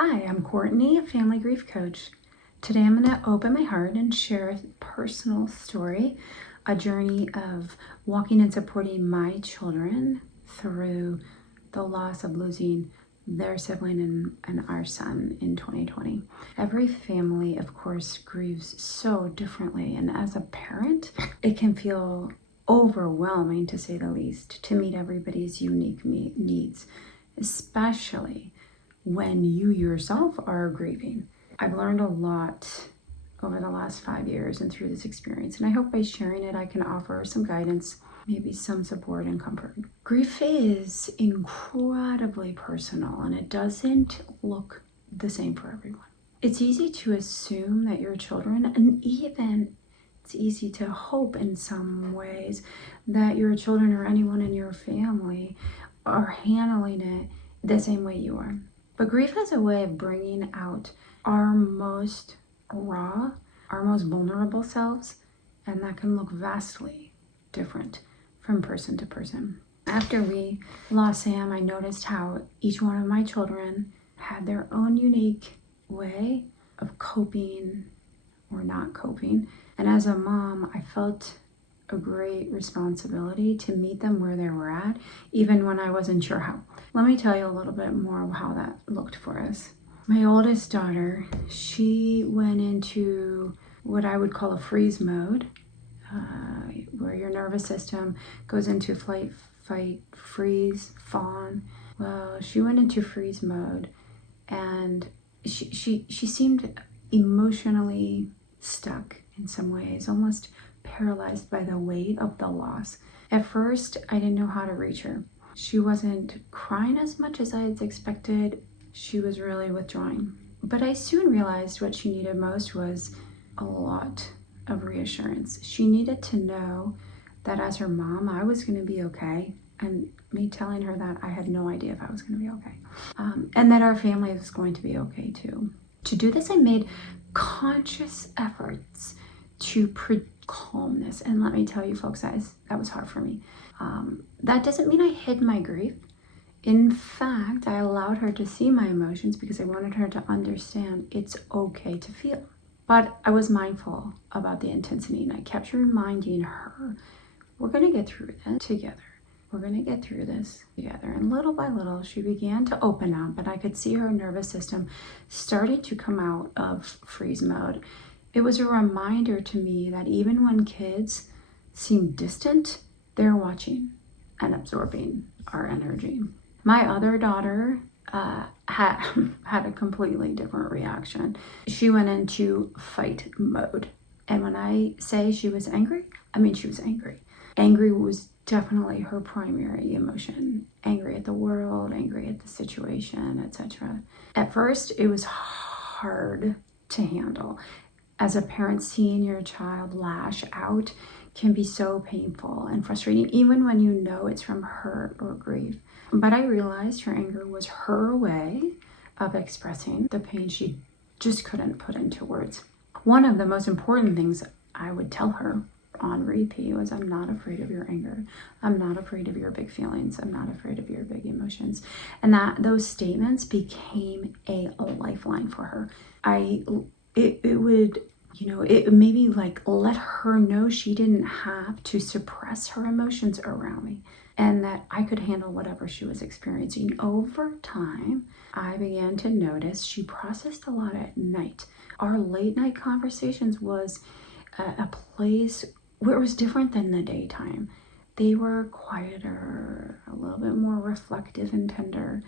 Hi, I'm Courtney, a family grief coach. Today I'm going to open my heart and share a personal story, a journey of walking and supporting my children through the loss of losing their sibling and our son in 2020. Every family, of course, grieves so differently, and as a parent, it can feel overwhelming, to say the least, to meet everybody's unique needs, especially when you yourself are grieving. I've learned a lot over the last 5 years and through this experience, and I hope by sharing it I can offer some guidance, maybe some support and comfort. Grief is incredibly personal, and it doesn't look the same for everyone. It's easy to assume that your children, and even it's easy to hope in some ways that your children or anyone in your family are handling it the same way you are. But grief has a way of bringing out our most raw, our most vulnerable selves, and that can look vastly different from person to person. After we lost Sam, I noticed how each one of my children had their own unique way of coping or not coping. And as a mom, I felt a great responsibility to meet them where they were at, even when I wasn't sure how. Let me tell you a little bit more of how that looked for us. My oldest daughter, she went into what I would call a freeze mode, where your nervous system goes into flight, fight, freeze, fawn. Well, she went into freeze mode, and she seemed emotionally stuck in some ways, almost paralyzed by the weight of the loss. At first, I didn't know how to reach her. She wasn't crying as much as I had expected. She was really withdrawing. But I soon realized what she needed most was a lot of reassurance. She needed to know that as her mom, I was going to be okay. And me telling her that, I had no idea if I was going to be okay. And that our family was going to be okay too. To do this, I made conscious efforts to calm this. And let me tell you folks, that was hard for me. That doesn't mean I hid my grief. In fact, I allowed her to see my emotions because I wanted her to understand it's okay to feel. But I was mindful about the intensity, and I kept reminding her, we're going to get through this together. We're going to get through this together. And little by little, she began to open up, and I could see her nervous system starting to come out of freeze mode. It was a reminder to me that even when kids seem distant, they're watching and absorbing our energy. My other daughter had a completely different reaction. She went into fight mode. And when I say she was angry, I mean she was angry. Angry was definitely her primary emotion. Angry at the world, angry at the situation, etc. At first, it was hard to handle. As a parent, seeing your child lash out can be so painful and frustrating, even when you know it's from hurt or grief. But I realized her anger was her way of expressing the pain she just couldn't put into words. One of the most important things I would tell her on repeat was, I'm not afraid of your anger. I'm not afraid of your big feelings. I'm not afraid of your big emotions. And those statements became a lifeline for her. It would, it maybe like let her know she didn't have to suppress her emotions around me, and that I could handle whatever she was experiencing. Over time, I began to notice she processed a lot at night. Our late night conversations was a place where it was different than the daytime. They were quieter, a little bit more reflective and tender,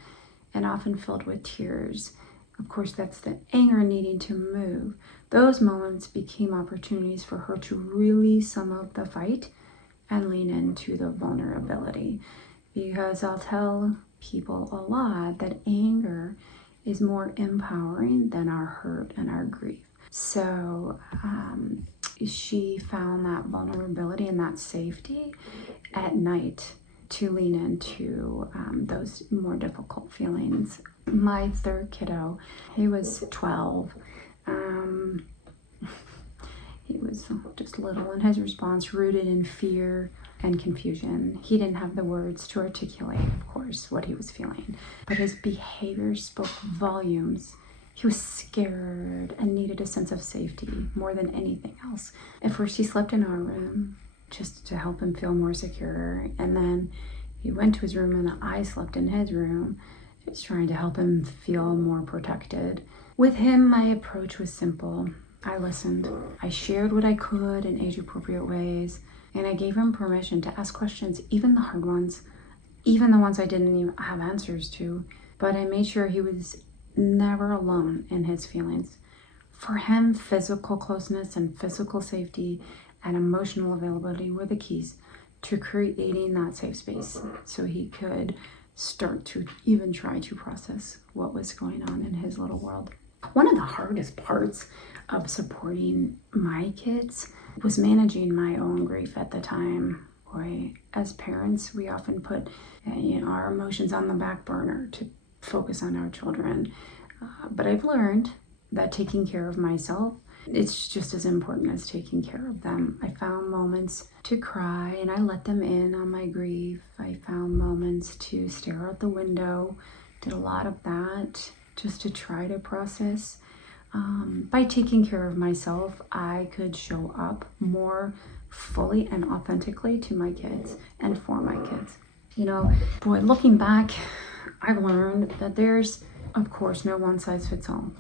and often filled with tears. Of course, that's the anger needing to move. Those moments became opportunities for her to release some of the fight and lean into the vulnerability. Because I'll tell people a lot that anger is more empowering than our hurt and our grief. So she found that vulnerability and that safety at night to lean into those more difficult feelings. My third kiddo, he was 12. He was just little, and his response rooted in fear and confusion. He didn't have the words to articulate, of course, what he was feeling, but his behavior spoke volumes. He was scared and needed a sense of safety more than anything else. At first, he slept in our room just to help him feel more secure, and then he went to his room and I slept in his room, just trying to help him feel more protected. With him, my approach was simple. I listened. I shared what I could in age-appropriate ways, and I gave him permission to ask questions, even the hard ones, even the ones I didn't even have answers to. But I made sure he was never alone in his feelings. For him, physical closeness and physical safety and emotional availability were the keys to creating that safe space so he could start to even try to process what was going on in his little world. One of the hardest parts of supporting my kids was managing my own grief at the time. Boy, as parents, we often put our emotions on the back burner to focus on our children. But I've learned that taking care of myself, it's just as important as taking care of them. I found moments to cry and I let them in on my grief. I found moments to stare out the window, did a lot of that just to try to process. By taking care of myself, I could show up more fully and authentically to my kids and for my kids. Looking back, I've learned that there's, of course, no one-size-fits-all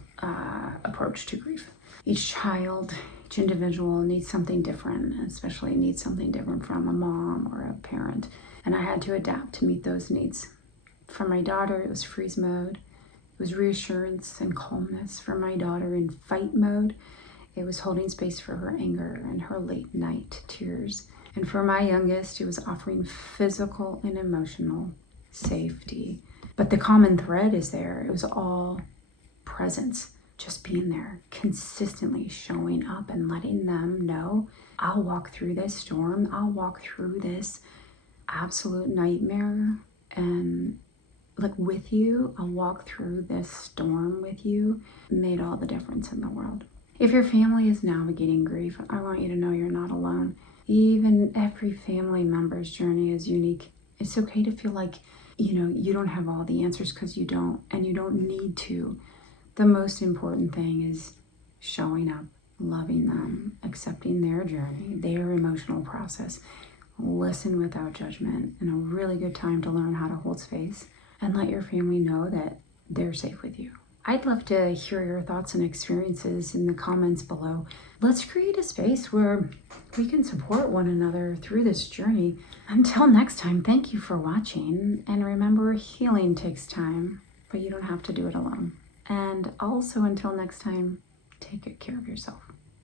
approach to grief. Each child, each individual needs something different, especially needs something different from a mom or a parent. And I had to adapt to meet those needs. For my daughter, it was freeze mode. It was reassurance and calmness. For my daughter, in fight mode, it was holding space for her anger and her late night tears. And for my youngest, it was offering physical and emotional safety. But the common thread is there. It was all presence, just being there, consistently showing up and letting them know, I'll walk through this storm. I'll walk through this absolute nightmare and with you. I'll walk through this storm with you. Made all the difference in the world. If your family is navigating grief, I want you to know you're not alone. Even every family member's journey is unique. It's okay to feel like, you don't have all the answers, because you don't, and you don't need to. The most important thing is showing up, loving them, accepting their journey, their emotional process. Listen without judgment, and a really good time to learn how to hold space and let your family know that they're safe with you. I'd love to hear your thoughts and experiences in the comments below. Let's create a space where we can support one another through this journey. Until next time, thank you for watching. And remember, healing takes time, but you don't have to do it alone. And also, until next time, take good care of yourself.